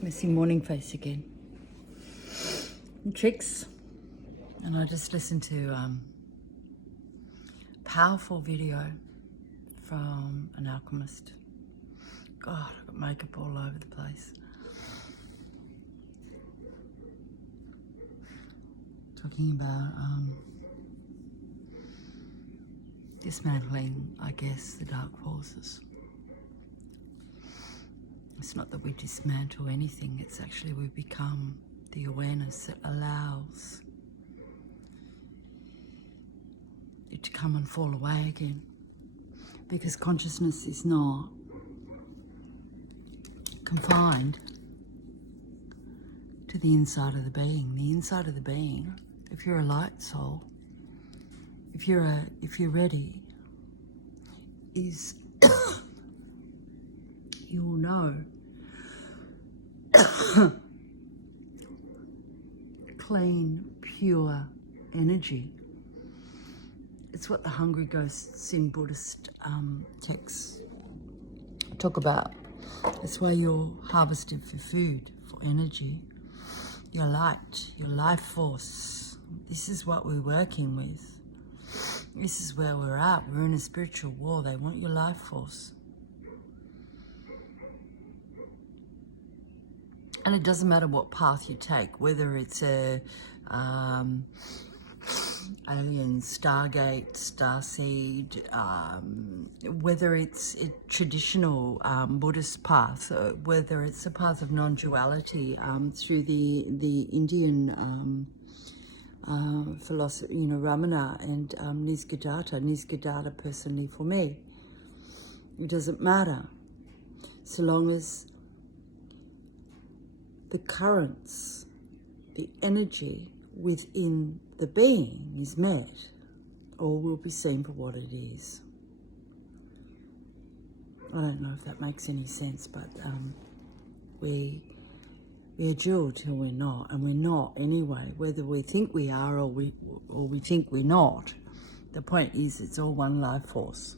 Messy morning face again. And tricks. And I just listened to a powerful video from an alchemist. God, I've got makeup all over the place. Talking about dismantling, I guess, the dark forces. It's not that we dismantle anything, it's actually we become the awareness that allows it to come and fall away again. Because consciousness is not confined to the inside of the being. The inside of the being, if you're a light soul, if you're ready, is you'll know clean, pure energy. It's what the hungry ghosts in Buddhist texts talk about. It's why you're harvested for food, for energy. Your light, your life force. This is what we're working with. This is where we're at. We're in a spiritual war. They want your life force. And it doesn't matter what path you take, whether it's a alien, Stargate, Starseed, whether it's a traditional Buddhist path, whether it's a path of non-duality through the Indian philosophy, Ramana and Nisargadatta personally for me. It doesn't matter, so long as the currents, the energy within the being is met, all will be seen for what it is. I don't know if that makes any sense, but we are dual till we're not, and we're not anyway, whether we think we are or we think we're not. The point is, it's all one life force.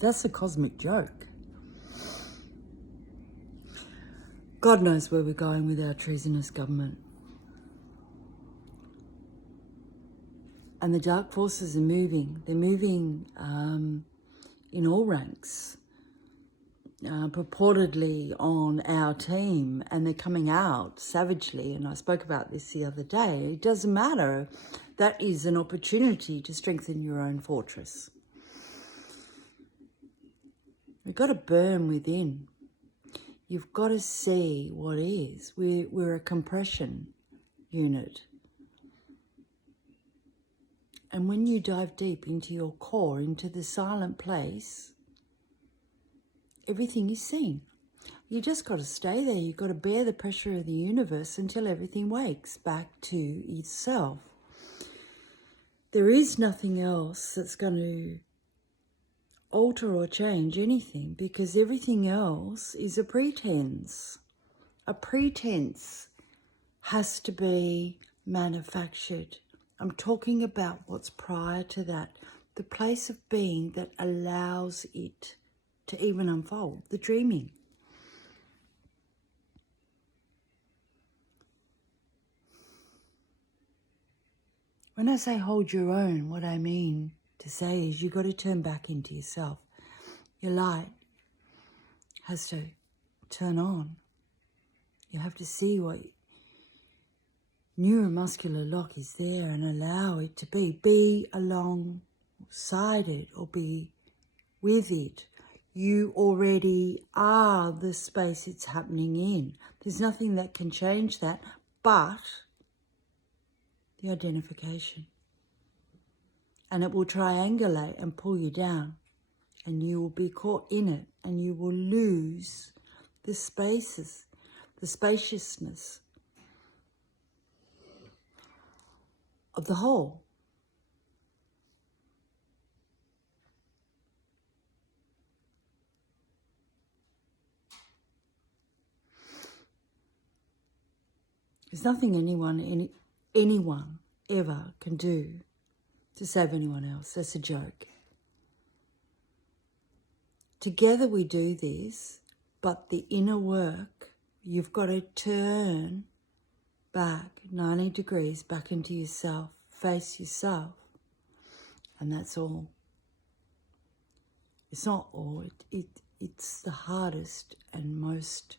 That's a cosmic joke. God knows where we're going with our treasonous government. And the dark forces are moving. They're moving in all ranks, purportedly on our team, and they're coming out savagely. And I spoke about this the other day. It doesn't matter. That is an opportunity to strengthen your own fortress. We've got to burn within. You've got to see what is. We're a compression unit. And when you dive deep into your core, into the silent place, everything is seen. You just got to stay there. You've got to bear the pressure of the universe until everything wakes back to itself. There is nothing else that's going to alter or change anything, because everything else is a pretense. A pretense has to be manufactured. I'm talking about what's prior to that, the place of being that allows it to even unfold, the dreaming. When I say hold your own, what I mean to say is you've got to turn back into yourself. Your light has to turn on. You have to see what neuromuscular lock is there and allow it to be. Be alongside it or be with it. You already are the space it's happening in. There's nothing that can change that but the identification. And it will triangulate and pull you down, and you will be caught in it, and you will lose the spaces, the spaciousness of the whole. There's nothing anyone ever can do to save anyone else. That's a joke. Together we do this, But the inner work, you've got to turn back 90 degrees back into yourself, face yourself, and that's all. It's not all, it's the hardest and most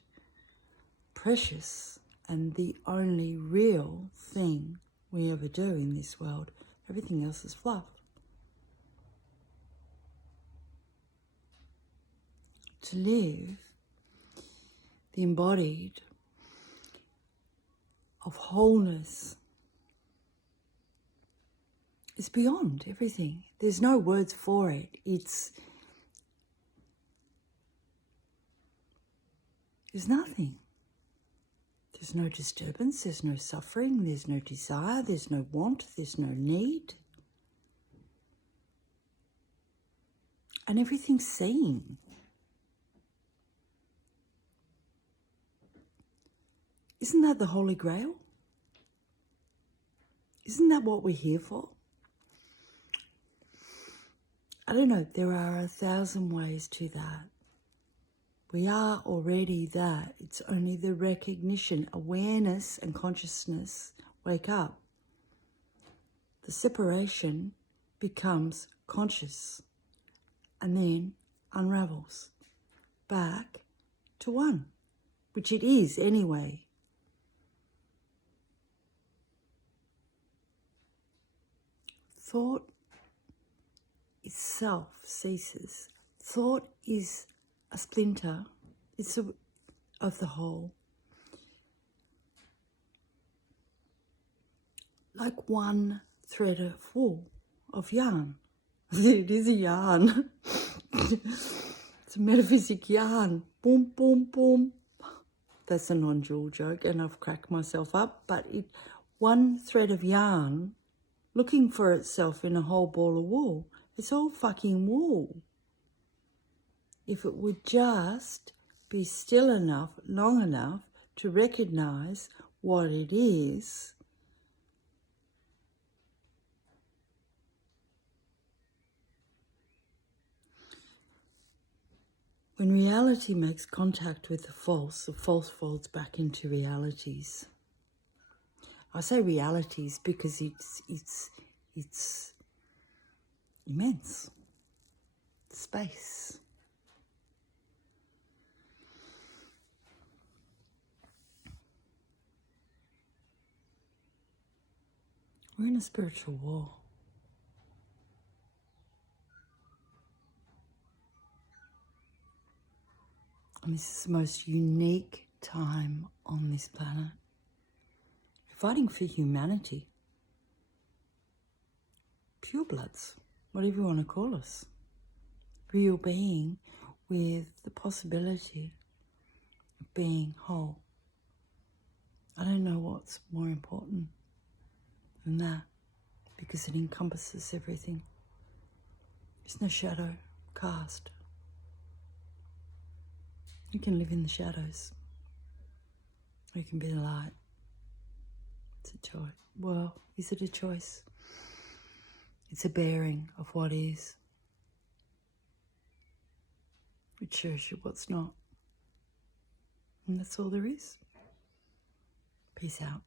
precious and the only real thing we ever do in this world. Everything else is fluff. To live the embodied of wholeness is beyond everything. There's no words for it. There's nothing. There's no disturbance, there's no suffering, there's no desire, there's no want, there's no need. And everything's seen. Isn't that the Holy Grail? Isn't that what we're here for? I don't know, there are 1,000 ways to that. We are already that. It's only the recognition, awareness and consciousness wake up. The separation becomes conscious and then unravels back to one, which it is anyway. Thought itself ceases. Thought is a splinter, of the whole. Like one thread of wool, of yarn. It is a yarn. It's a metaphysic yarn. Boom, boom, boom. That's a non-dual joke and I've cracked myself up. But one thread of yarn looking for itself in a whole ball of wool. It's all fucking wool. If it would just be still enough, long enough to recognize what it is, when reality makes contact with the false folds back into realities. I say realities because it's immense. Space. We're in a spiritual war. And this is the most unique time on this planet. We're fighting for humanity. Purebloods, whatever you want to call us. Real being with the possibility of being whole. I don't know what's more important than that, because it encompasses everything. There's no shadow cast. You can live in the shadows, or you can be the light. It's a choice. Well, is it a choice? It's a bearing of what is. Which shows you what's not. And that's all there is. Peace out.